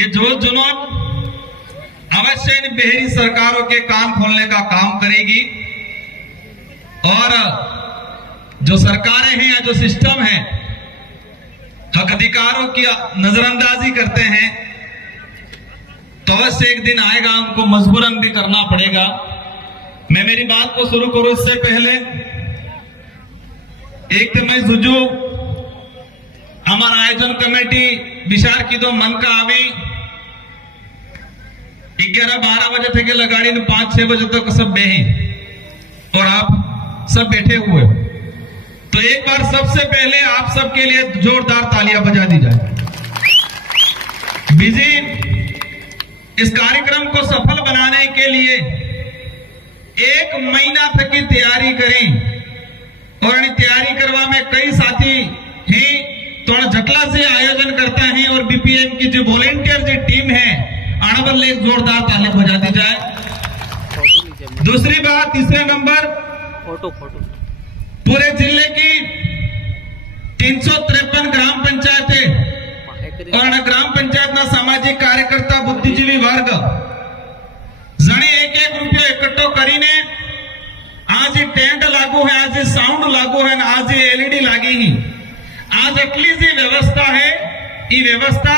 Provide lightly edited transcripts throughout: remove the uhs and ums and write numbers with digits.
ये जोश जुनून अवश्य इन बेहरी सरकारों के कान खोलने का काम करेगी और जो सरकारें हैं या जो सिस्टम है हक अधिकारों की नजरअंदाजी करते हैं तो अवश्य एक दिन आएगा उनको मजबूरन भी करना पड़ेगा। मैं मेरी बात को शुरू करूं इससे पहले एक तो मैं सुजू हमारा आयोजन कमेटी विचार की तो मन का आवी 11-12 बजे थे के लगाड़ी 5-6 बजे तक सब बेहे और आप सब बैठे हुए हो तो एक बार सबसे पहले आप सबके लिए जोरदार तालियां बजा दी जाए। बिजी इस कार्यक्रम को सफल बनाने के लिए 1 महीना तक की तैयारी करें और तैयारी करवा में कई साथी हैं थोड़ा झटला से आयोजन करता है और बीपीएम की जो वॉलेंटियर जो टीम है आने एक जोरदार ताली बजा दी जाए। दूसरी बात तीसरे नंबर फोटो पूरे जिले की 353 ग्राम पंचायतें और ग्राम पंचायत ना सामाजिक कार्यकर्ता बुद्धिजीवी वर्ग जने 1-1 रुपया इकट्ठो करीने आज टेंट लागू है, आज साउंड लागू है, आज एलईडी लागी ही आज एटली जी व्यवस्था है ये व्यवस्था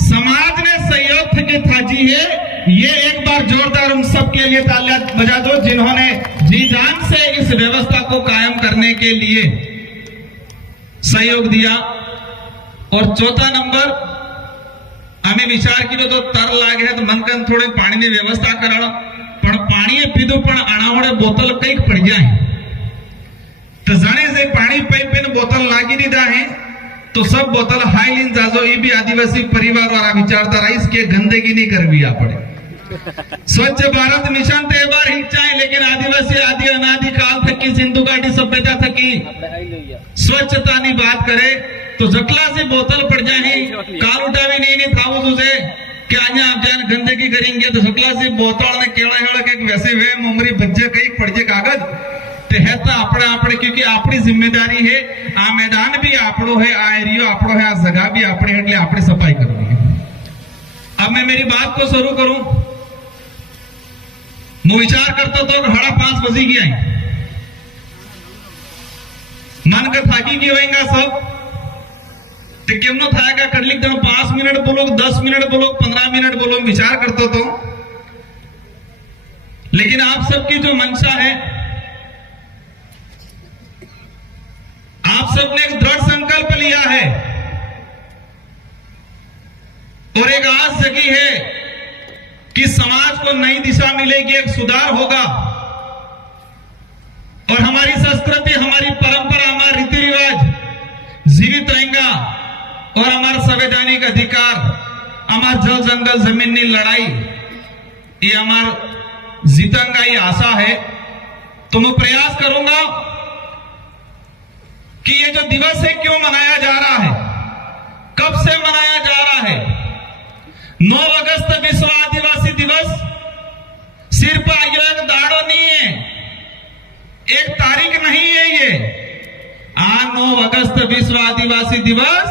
समाज ने सहयोग की थाजी है। ये एक बार जोरदार उन सब के लिए तालियां बजा दो जिन्होंने जी जान से इस व्यवस्था को कायम करने के लिए सहयोग दिया। और चौथा नंबर हमें विचार की तो तर लागे है तो मन कन थोड़े पानी की व्यवस्था करा पण पानी पीधो पण अणावड़े बोतल कई पड़ जाए तो जाने से पानी पाइप में बोतल लागी दीदा है तो सब बोतल हाईलीन जाजो ये भी आदिवासी परिवार वाला विचारधारा इसके गंदगी नहीं करवी पड़े। स्वच्छ भारत मिशन तो एक बार ही चाहे लेकिन आदिवासी आदि अनादि काल थकी सिंधु घाटी सभ्यता थकी स्वच्छता की बात करे तो जटला से बोतल पड़ जाए काल उठावी नहीं था तुझे क्या आप जान गंदगी करेंगे तो जटला से बोतल ने केड़ा हेड़ा के वैसे वे मुमरी बच्चे कई पड़जे कागज ते है तो अपने अपने क्योंकि अपनी जिम्मेदारी है आ मैदान भी आपड़ो है आ एरियो आपड़ो है आ जगह भी अपने એટલે આપણે सफाई करनी है। अब मैं मेरी बात को शुरू करूं मैं विचार करता तो 5:30 बजी गया मन का थाकी की होएगा सब ते केमनो थाएगा कटलिक दन 5 मिनट बोलो 10 मिनट बोलो 15 मिनट बोलो विचार करता तो लेकिन आप सबकी जो मंशा है आप सबने एक दृढ़ संकल्प लिया है और एक आस जगी है कि समाज को नई दिशा मिलेगी, एक सुधार होगा और हमारी संस्कृति हमारी परंपरा हमारा रीति रिवाज जीवित रहेगा और हमारा संवैधानिक अधिकार हमारा जल जंगल जमीन की लड़ाई ये हमारा जीतंगा ये आशा है। तो मैं प्रयास करूंगा कि ये जो दिवस है क्यों मनाया जा रहा है, कब से मनाया जा रहा है। 9 अगस्त विश्व आदिवासी दिवस सिर्फ एक दाड़ो नहीं है, एक तारीख नहीं है ये 9 अगस्त विश्व आदिवासी दिवस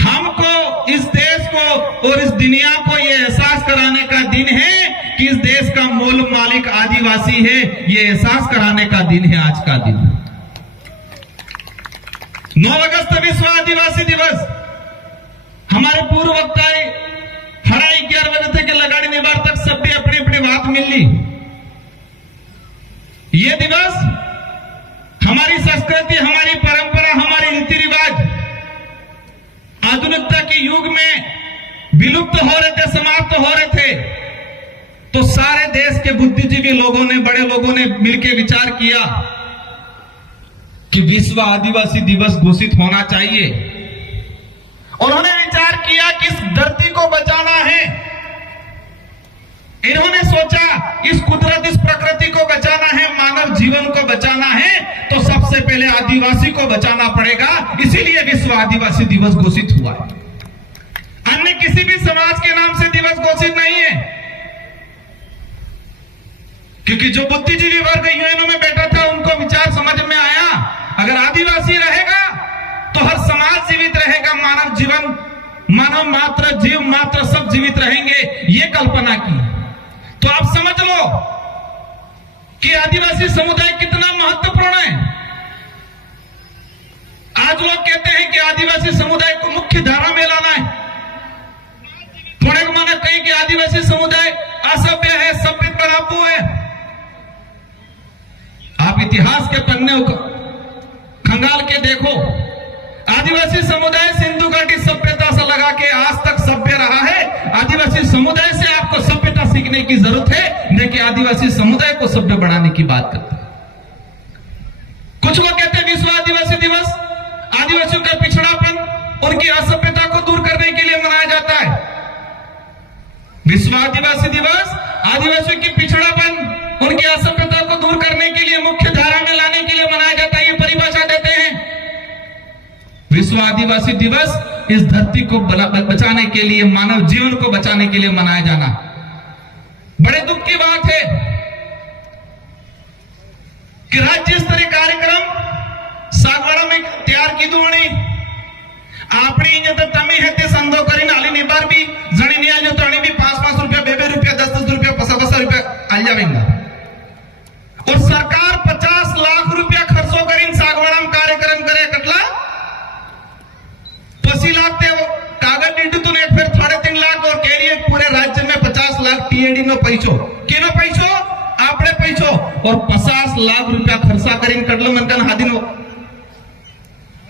हमको इस देश को और इस दुनिया को ये एहसास कराने का दिन है कि इस देश का मूल मालिक आदिवासी है। ये एहसास कराने का दिन है आज का दिन 9 अगस्त विश्व आदिवासी दिवस। हमारे पूर्व वक्ताएं 11:30 बजे के लगाड़ी निबार तक सब भी अपनी अपनी बात मिल ली। ये दिवस हमारी संस्कृति हमारी परंपरा हमारी रीति रिवाज आधुनिकता के युग में विलुप्त हो रहे थे, समाप्त हो रहे थे। तो सारे देश के बुद्धिजीवी लोगों ने बड़े लोगों ने मिलकर विचार किया कि विश्व आदिवासी दिवस घोषित होना चाहिए। उन्होंने विचार किया कि इस धरती को बचाना है। इन्होंने सोचा इस कुदरत इस प्रकृति को बचाना है, मानव जीवन को बचाना है तो सबसे पहले आदिवासी को बचाना पड़ेगा। इसीलिए विश्व आदिवासी दिवस घोषित हुआ है। अन्य किसी भी समाज के नाम से दिवस घोषित नहीं है, क्योंकि जो बुद्धिजीवी वर्ग यूएनओ में बैठा था उनको विचार समझ में आया अगर आदिवासी रहेगा तो हर समाज जीवित रहेगा, मानव जीवन मानव मात्र, जीव मात्र सब जीवित रहेंगे, ये कल्पना की। तो आप समझ लो कि आदिवासी समुदाय कितना महत्वपूर्ण है। आज लोग कहते हैं कि आदिवासी समुदाय को मुख्य धारा में लाना है। थोड़े माना कहीं कि आदिवासी समुदाय असभ्य है, सभ्य परापू है। आप इतिहास के पन्ने को खंगाल के देखो, आदिवासी समुदाय सिंधु घाटी सभ्यता से लगा के आज तक सभ्य रहा है। आदिवासी समुदाय से आपको सभ्यता सीखने की जरूरत है, देखिए आदिवासी समुदाय को सभ्य बनाने की बात करते हैं। कुछ लोग कहते हैं विश्व आदिवासी दिवस आदिवासियों का पिछड़ापन, उनकी असभ्यता को दूर करने के लिए मनाया जाता है। विश्व आदिवासी दिवस आदिवासियों की पिछड़ापन, उनकी असभ्यता को दूर करने के लिए, मुख्य धारा में लाने के लिए मनाया जाता है, ये परिभाषा देते हैं। विश्व आदिवासी दिवस इस धरती को बचाने के लिए, मानव जीवन को बचाने के लिए मनाया जाना बड़े दुख की बात है कि राज्य स्तरीय कार्यक्रम सागवाड़ा में तैयार की दोणी आपणी तो तमी है ते संदो करीने आली निबार भी जणी नहीं आजो तो अणी भी 5-5 रुपया 2-2 रुपया 10-10 रुपया 50-50 रुपया आ जावेंगा। और सरकार 50 लाख रुपया खर्चो करीने सागवाड़ा में कार्यक्रम करे कटला 50 लाख ते कागज नीटू तो नेट फिर 3.5 लाख और कह रही है पूरे राज्य में 50 लाख टीएडी नो पैसो केनो पैसो आपने पैसो और 50 लाख रुपया खर्चा करीने कटलो मनकन हादिन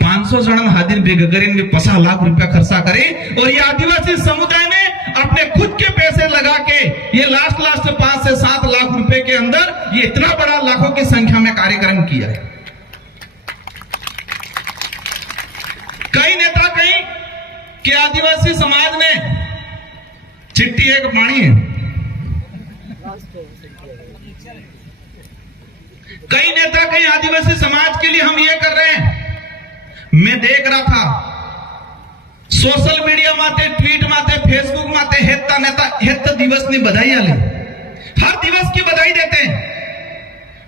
500 जन हादिन बेगरीन में 50 लाख रुपया खर्चा करे। और ये आदिवासी समुदाय ने अपने खुद के पैसे लगा के ये लास्ट 5 से 7 लाख रुपए के अंदर ये इतना बड़ा लाखों की संख्या में कार्यक्रम किया है। कई नेता कहीं कि आदिवासी समाज ने चिट्ठी एक पानी है, कई नेता कहीं आदिवासी समाज के लिए हम ये कर रहे हैं। मैं देख रहा था सोशल मीडिया माते, ट्वीट माते, फेसबुक माते हेत्ता नेता हेत्ता दिवस ने बधाई आले, हर दिवस की बधाई देते हैं।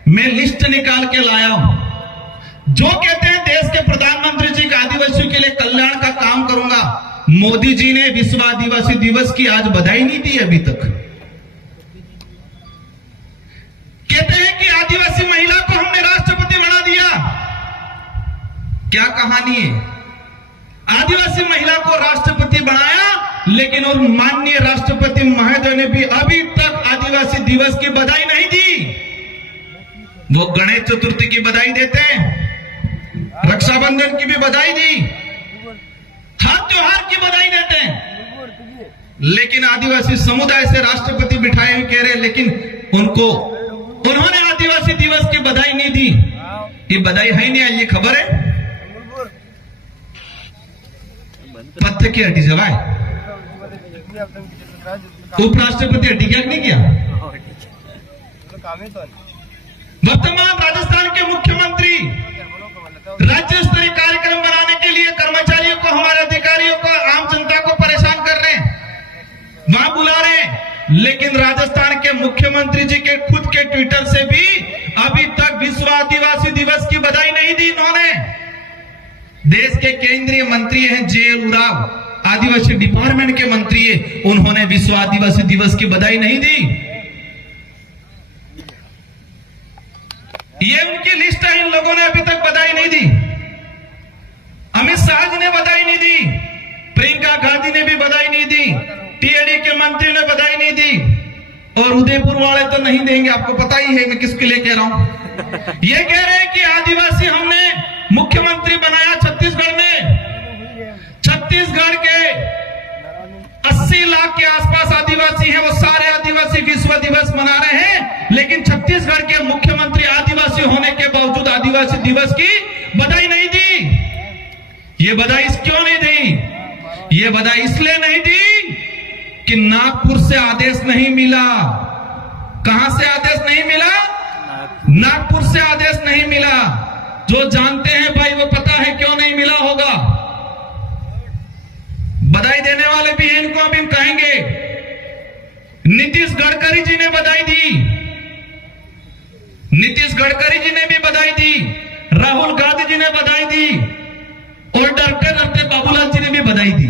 मैं लिस्ट निकाल के लाया हूं जो कहते हैं देश के प्रधानमंत्री जी का आदिवासियों के लिए कल्याण का काम करूंगा। मोदी जी ने विश्व आदिवासी दिवस की आज बधाई नहीं दी अभी तक। कहते हैं कि आदिवासी महिला को हमने राष्ट्रपति बना दिया। क्या कहानी है? आदिवासी महिला को राष्ट्रपति बनाया, लेकिन उन माननीय राष्ट्रपति महोदय ने भी अभी तक आदिवासी दिवस की बधाई नहीं दी। वो गणेश चतुर्थी की बधाई देते हैं, रक्षाबंधन की भी बधाई दी, हर त्योहार की बधाई देते हैं, लेकिन आदिवासी समुदाय से राष्ट्रपति बिठाए हुए कह रहे, लेकिन उन्होंने आदिवासी दिवस की बधाई नहीं दी। ये बधाई है नहीं, ये खबर है पत्थर की हड्डी जवाए उपराष्ट्रपति हड्डी क्या नहीं किया। वर्तमान राजस्थान के मुख्यमंत्री राज्य स्तरीय कार्यक्रम बनाने के लिए कर्मचारियों को, हमारे अधिकारियों को, आम जनता को परेशान कर रहे हैं, वहां बुला रहे हैं, लेकिन राजस्थान के मुख्यमंत्री जी के खुद के ट्विटर से भी अभी तक विश्व आदिवासी दिवस की बधाई नहीं दी इन्होंने। देश के केंद्रीय मंत्री हैं जे.एल. उरांव, आदिवासी डिपार्टमेंट के मंत्री है, उन्होंने विश्व आदिवासी दिवस की बधाई नहीं दी। ये उनकी लिस्ट है, इन लोगों ने अभी तक बधाई नहीं दी। अमित शाह जी ने बधाई नहीं दी, प्रियंका गांधी ने भी बधाई नहीं दी, टीएडी के मंत्री ने बधाई नहीं दी, और उदयपुर वाले तो नहीं देंगे, आपको पता ही है मैं किसके लिए कह रहा हूं। ये कह रहे हैं कि आदिवासी हमने मुख्यमंत्री बनाया छत्तीसगढ़ में, छत्तीसगढ़ के 80 लाख के आसपास आदिवासी हैं, वो सारे आदिवासी विश्व दिवस मना रहे हैं, लेकिन छत्तीसगढ़ के मुख्यमंत्री आदिवासी होने के बावजूद आदिवासी दिवस की बधाई नहीं दी। ये बधाई क्यों नहीं दी? ये बधाई इसलिए नहीं दी कि नागपुर से आदेश नहीं मिला। कहां से आदेश नहीं मिला? नागपुर से आदेश नहीं मिला। जो जानते हैं भाई वो पता है क्यों नहीं मिला होगा। बधाई देने वाले भी हैं, इनको अभी कहेंगे। नीतीश गडकरी जी ने बधाई दी, नीतीश गडकरी जी ने भी बधाई दी, राहुल गांधी जी ने बधाई दी, और डरते डरते बाबूलाल जी ने भी बधाई दी।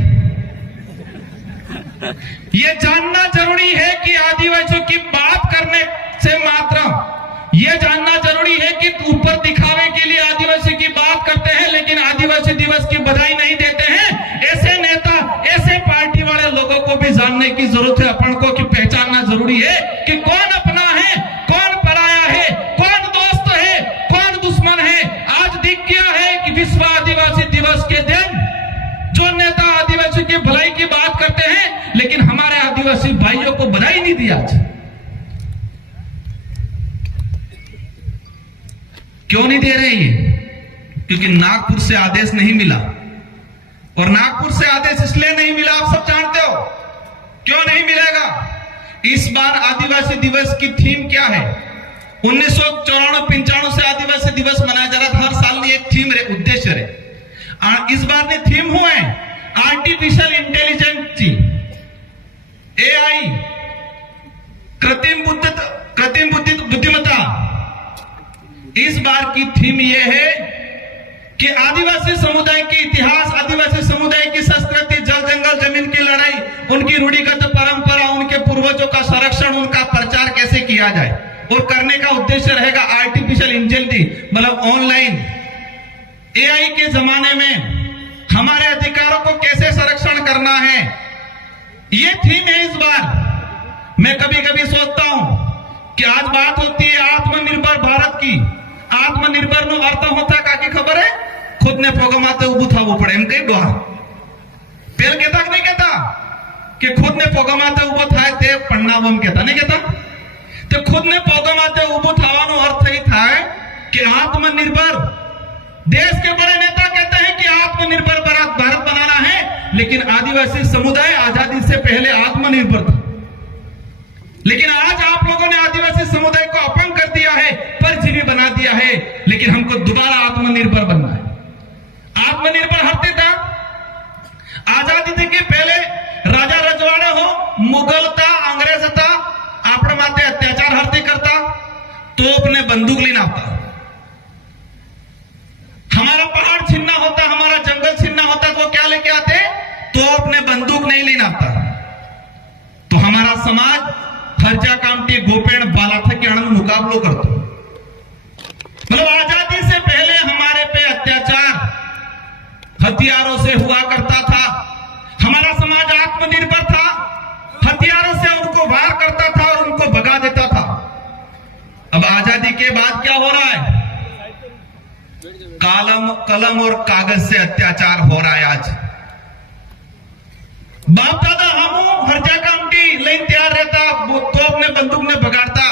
ये जानना जरूरी है कि आदिवासियों की बात करने से मात्र ये जानना जरूरी है कि ऊपर दिखावे के लिए आदिवासी की बात करते हैं लेकिन आदिवासी दिवस की बधाई नहीं देते हैं। ऐसे नेता ऐसे पार्टी वाले लोगों को भी जानने की जरूरत है, अपन को कि पहचानना जरूरी है कि कौन अपना है, कौन पराया है, कौन दोस्त है, कौन दुश्मन है। आज दिख गया है कि विश्व आदिवासी दिवस के दिन जो नेता आदिवासी की भलाई की बात करते हैं लेकिन हमारे आदिवासी भाइयों को बधाई नहीं दिया। क्यों नहीं दे रहे ये? क्योंकि नागपुर से आदेश नहीं मिला, और नागपुर से आदेश इसलिए नहीं मिला आप सब जानते हो। क्यों नहीं मिलेगा? इस बार आदिवासी दिवस की थीम क्या है? 1994-95 से आदिवासी दिवस मनाया जा रहा था, हर साल ने एक थीम रे, उद्देश्य रे। इस बार ने थीम हुआ है आर्टिफिशियल इंटेलिजेंस, एआई, कृत्रिम बुद्धिमत्ता। इस बार की थीम यह है कि आदिवासी समुदाय के इतिहास, आदिवासी समुदाय की संस्कृति, जल जंगल जमीन की लड़ाई, उनकी रूढ़िगत परंपरा, उनके पूर्वजों का संरक्षण, उनका प्रचार कैसे किया जाए। और करने का उद्देश्य रहेगा आर्टिफिशियल इंटेलिजेंस, मतलब ऑनलाइन एआई के जमाने में हमारे अधिकारों को कैसे संरक्षण करना है, ये थीम है इस बार। मैं कभी कभी सोचता हूं कि आज बात होती है आत्मनिर्भर भारत की। आत्मनिर्भर नो अर्थ होता काकी खबर है? खुद ने पोगमाते उबू थावू पड़े एम कई डोहा पेल कहता कि नहीं कहता कि खुद ने पोगमाते उबो थाय ते पन्नावम कहता नहीं कहता? तो खुद ने पोगमाते उबू थावानो अर्थ ही था कि आत्मनिर्भर। देश के बड़े नेता कहते हैं कि आत्मनिर्भर भारत बनाना है, लेकिन आदिवासी समुदाय आजादी से पहले आत्मनिर्भर था। लेकिन आज आप लोगों ने आदिवासी समुदाय को अपंग कर दिया है, परजीवी बना दिया है, लेकिन हमको दोबारा आत्मनिर्भर बनना है। आत्मनिर्भर हरते था आजादी के पहले राजा रजवाड़ा हो, मुगल था, अंग्रेज था, आपण माते अत्याचार हरते करता तो अपने बंदूक लेना होता, हमारा पहाड़ छीनना होता, हमारा जंगल छीनना होता तो क्या लेके आते? तो अपने बंदूक नहीं लेना होता। तो हमारा समाज फर्जा कामटी गोपेण बालाथा के अणन मुकाबलो करतो। मतलब आजादी से पहले हमारे पे अत्याचार हथियारों से हुआ करता था। हमारा समाज आत्मनिर्भर था, हथियारों से उनको वार करता था और उनको भगा देता था। अब आजादी के बाद क्या हो रहा है? कलम और कागज से अत्याचार हो रहा है। आज बाप दादा हम हर्जा कामटी लाइन तैयार रहता तो अपने बंदूक ने भगाड़ता।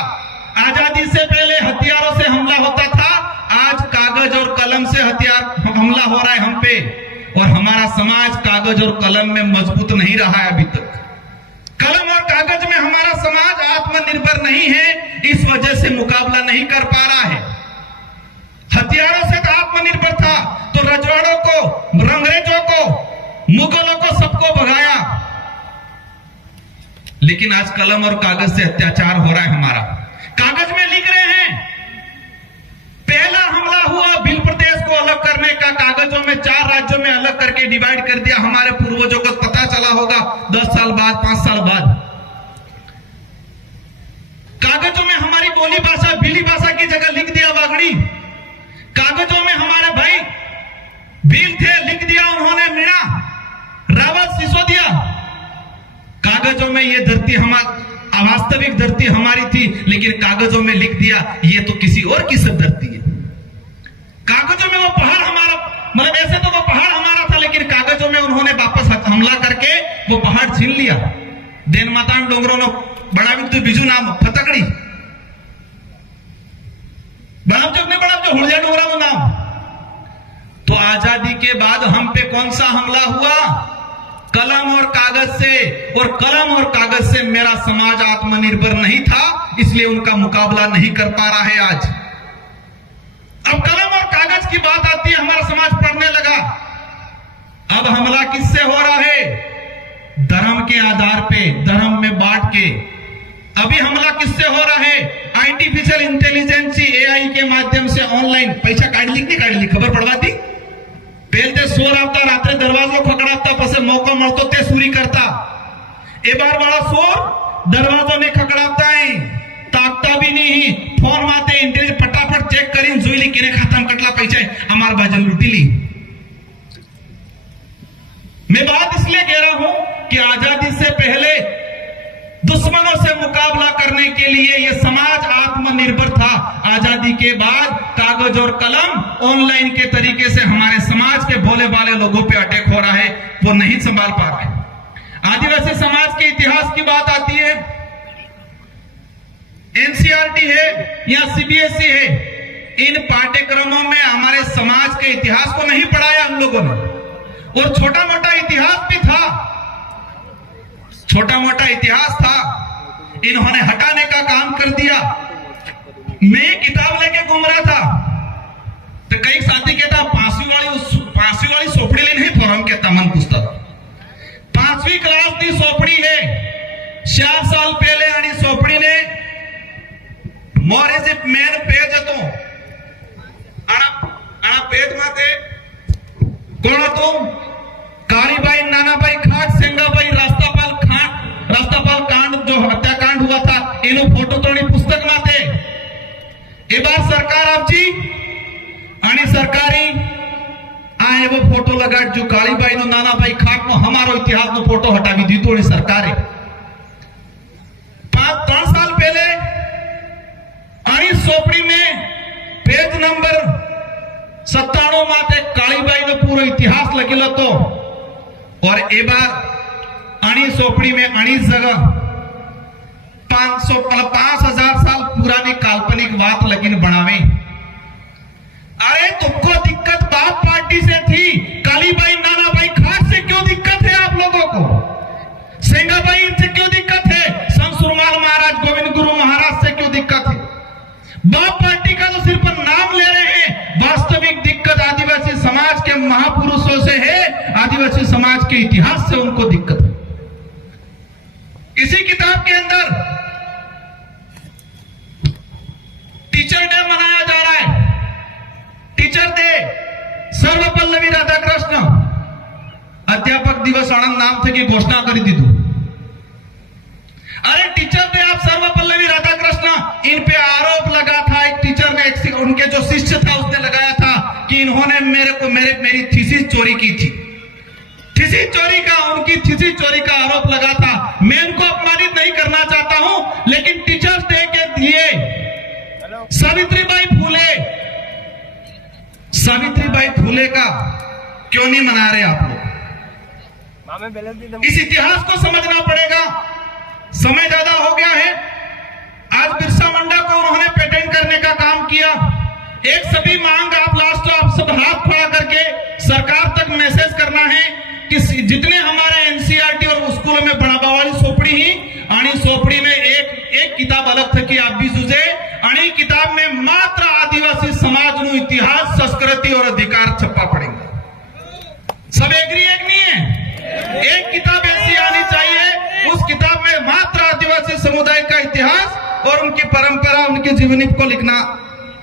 आजादी से पहले हथियारों से हमला होता था, आज कागज और कलम से हथियार हमला हो रहा है हम पे। और हमारा समाज कागज और कलम में मजबूत नहीं रहा है अभी तक। कलम और कागज में हमारा समाज आत्मनिर्भर नहीं है, इस वजह से मुकाबला नहीं कर पा रहा है। हथियारों से तो आत्मनिर्भर था, तो रजवाड़ों को, अंग्रेजों को, मुगलों को सबको भगाया। लेकिन आज कलम और कागज से अत्याचार हो रहा है हमारा। कागज में लिख रहे हैं, पहला हमला हुआ भिल प्रदेश को अलग करने का, कागजों में 4 राज्यों में अलग करके डिवाइड कर दिया। हमारे पूर्वजों को पता चला होगा 10 साल बाद, 5 साल बाद। कागजों में हमारी बोली भाषा भीली भाषा की जगह लिख दिया वागड़ी। कागजों में हमारे भाई भील थे, लिख दिया उन्होंने मीणा, रावत, सिसोदिया। कागजों में ये धरती वास्तविक धरती हमारी थी, लेकिन कागजों में लिख दिया ये तो किसी और की सब धरती है। कागजों में वो पहाड़ हमारा, मतलब ऐसे तो वो पहाड़ हमारा था, लेकिन कागजों में उन्होंने वापस हमला करके वो पहाड़ छीन लिया। देन माता डोंगरों ने बड़ा भी बीजू नाम फतकड़ी बड़ा हुड़िया डोगरा वो नाम। तो आजादी के बाद हम पे कौन सा हमला हुआ? कलम और कागज से। और कलम और कागज से मेरा समाज आत्मनिर्भर नहीं था, इसलिए उनका मुकाबला नहीं कर पा रहा है आज। अब कलम और कागज की बात आती है, हमारा समाज पढ़ने लगा। अब हमला किससे हो रहा है? धर्म के आधार पे, धर्म में बांट के। अभी हमला किससे हो रहा है? आर्टिफिशियल इंटेलिजेंस, एआई के माध्यम से ऑनलाइन पैसा काट ली खबर पड़वाती। पहले सोर आता, रात्रे दरवाजो खकड़ाता, पसे मौका मळतो ते सुरी करता। ए बार बड़ा शोर दरवाजों ने खकड़ाता है, ताकता भी नहीं, फोन माते इंटेलिजेंस फटाफट चेक करीन जुईली किने खत्म कटला पैसे हमार बाजन लूटी ली। मैं बात इसलिए कह रहा हूं कि आजादी से पहले दुश्मनों से मुकाबला करने के लिए यह समाज आत्मनिर्भर था। आजादी के बाद कागज और कलम ऑनलाइन के तरीके से हमारे समाज के भोले भाले लोगों पे अटैक हो रहा है, वो नहीं संभाल पा रहे। आदिवासी समाज के इतिहास की बात आती है, एनसीईआरटी है या सीबीएसई है, इन पाठ्यक्रमों में हमारे समाज के इतिहास को नहीं पढ़ाया हम लोगों ने। और छोटा मोटा इतिहास भी था, छोटा मोटा इतिहास था, इन्होंने हटाने का काम कर दिया। मैं किताब लेके घूम रहा था तो कई साथी कहता पांचवी वाली सोपड़ी ले नहीं फोरम कहता मन पुस्तक 5वीं क्लास की सोपड़ी है, 4 साल पहले आनी सोपड़ी ने मोरे से मेन पेज હતો આના પેજ માથે કોણ હતું? कालीबाई, नानाबाई खाट, सेंगाबाई, रास्तापाल कांड जो हत्याकांड हुआ था एनो फोटो तोड़ी पुस्तक माथे। ए बार सरकार आपजी आणि सरकारी आ एवो फोटो लगाट जो कालीबाई नो नानाबाई खाट नो हमारो इतिहास नो फोटो हटावी दीधो ने सरकारे। 3 साल पहले आनी सोपड़ी में पेज नंबर 97 माथे कालीबाई नो पूरो इतिहास लखेलो तो। और ए बार अणी सोपड़ी में अणी जगह 5000 साल पुरानी काल्पनिक बात लेकिन बनावे। अरे तुमको दिक्कत बाप पार्टी से थी, कालीबाई नानाबाई खाट से क्यों दिक्कत है आप लोगों को? सेंगाबाई इनसे क्यों दिक्कत है? संत सुरमाल महाराज, गोविंद गुरु महाराज से क्यों दिक्कत है? बाप पार्टी का तो सिर्फ नाम ले रहे हैं, वास्तविक दिक्कत आदिवासी समाज के महापुरुषों से है, आदिवासी समाज के इतिहास से उनको दिक्कत है। इसी किताब के अंदर टीचर डे मनाया जा रहा है। टीचर डे सर्वपल्लवी राधाकृष्ण अध्यापक दिवस आनंद नाम थे कि घोषणा कर दी। अरे टीचर डे आप सर्वपल्लवी राधाकृष्ण, इन पे आरोप लगा था, एक टीचर ने उनके जो शिष्य था उसने लगाया था कि इन्होंने मेरी थीसिस चोरी की थी। उनकी थीसिस चोरी का आरोप लगा था। मैं उनको अपमानित नहीं करना चाहता हूं, लेकिन टीचर्स डे के लिए सावित्रीबाई फूले का क्यों नहीं मना रहे आप लोग? इस इतिहास को समझना पड़ेगा। समय ज्यादा हो गया है। आज बिरसा मुंडा को उन्होंने पेटेंट करने का काम किया। एक सभी मांग आप सब हाथ खड़ा करके सरकार तक मैसेज करना है कि जितने हमारे एनसीईआरटी और स्कूलों में बनावा वाली सोपड़ी ही आणि सोपड़ी में एक किताब अलग था कि आप भी जुझे आणि किताब में मात्र आदिवासी समाज नु इतिहास, संस्कृति और अधिकार छपा पड़ेगा। सब एग्री एक नहीं है, एक किताब ऐसी आनी चाहिए, उस किताब में मात्र आदिवासी समुदाय का इतिहास और उनकी परंपरा, उनकी जीवनी को लिखना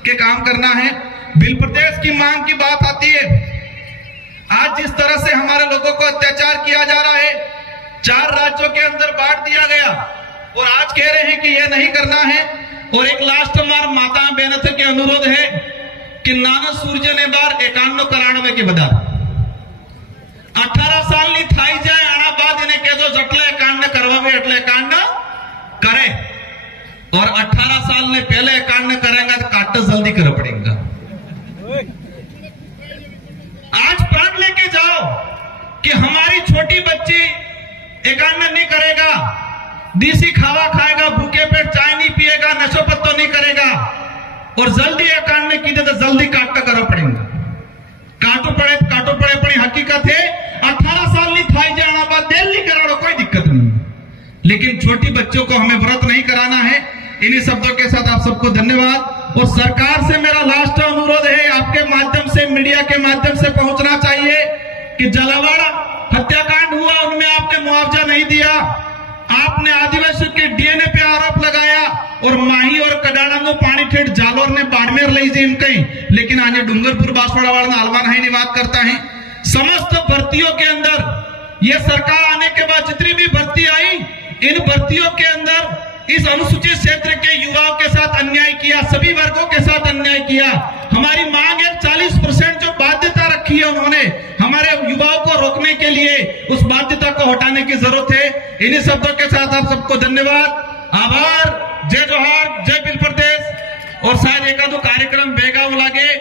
के काम करना है। बिल प्रदेश की मांग की बात आती है। आज जिस तरह से हमारे लोगों को अत्याचार किया जा रहा है, 4 राज्यों के अंदर बांट दिया गया और आज कह रहे हैं कि यह नहीं करना है। और एक लास्ट मार माता बेनथ के अनुरोध है कि नाना सूर्य ने बार 91 के बदा 18 साल ની થઈ જાય આના બાદ એને કહેજો જટલે કાંડ કરવાવે એટલે કાંડ करे। और 18 साल ने पहले कांड करेगा तो काट जल्दी कर पड़ेगा। आज प्रण लेके जाओ कि हमारी छोटी बच्ची एकांड नहीं करेगा, देसी खावा खाएगा, भूखे पेट चाय नहीं पिएगा, नशो पत्तो नहीं करेगा और जल्दी एकांड में कीधे तो जल्दी काट करो पड़ेगा। काटो पड़े पड़ी हकीकत है 18 साल नहीं थाई जाना बाद देर नहीं कराना कोई दिक्कत नहीं, लेकिन छोटी बच्चों को हमें व्रत नहीं कराना है। इन्हीं शब्दों के साथ आप सबको धन्यवाद। और सरकार से मेरा लास्ट अनुरोध है, आपके माध्यम से, मीडिया के माध्यम से पहुंचना चाहिए कि जलावाड़ा हत्याकांड हुआ, उनमें आपने मुआवजा नहीं दिया, आपने आदिवासी के डीएनए पे आरोप लगाया और माही और कडाणा नो पानी ठेठ जालोर ने बाड़मेर ली जी कहीं, लेकिन आज डूंगरपुर बांसवाड़ा वाला अलवान है बात करता है। समस्त भर्तियों के अंदर यह सरकार आने के बाद जितनी भी भर्ती आई इन भर्तियों के अंदर इस अनुसूचित क्षेत्र के युवाओं के साथ अन्याय किया, सभी वर्गों के साथ अन्याय किया। हमारी मांग है 40% जो बाध्यता रखी है उन्होंने हमारे युवाओं को रोकने के लिए, उस बाध्यता को हटाने की जरूरत है। इन्हीं शब्दों के साथ आप सबको धन्यवाद, आभार, जय जोहार, जय बिल प्रदेश। और शायद एकादो कार्यक्रम बेगाव लागे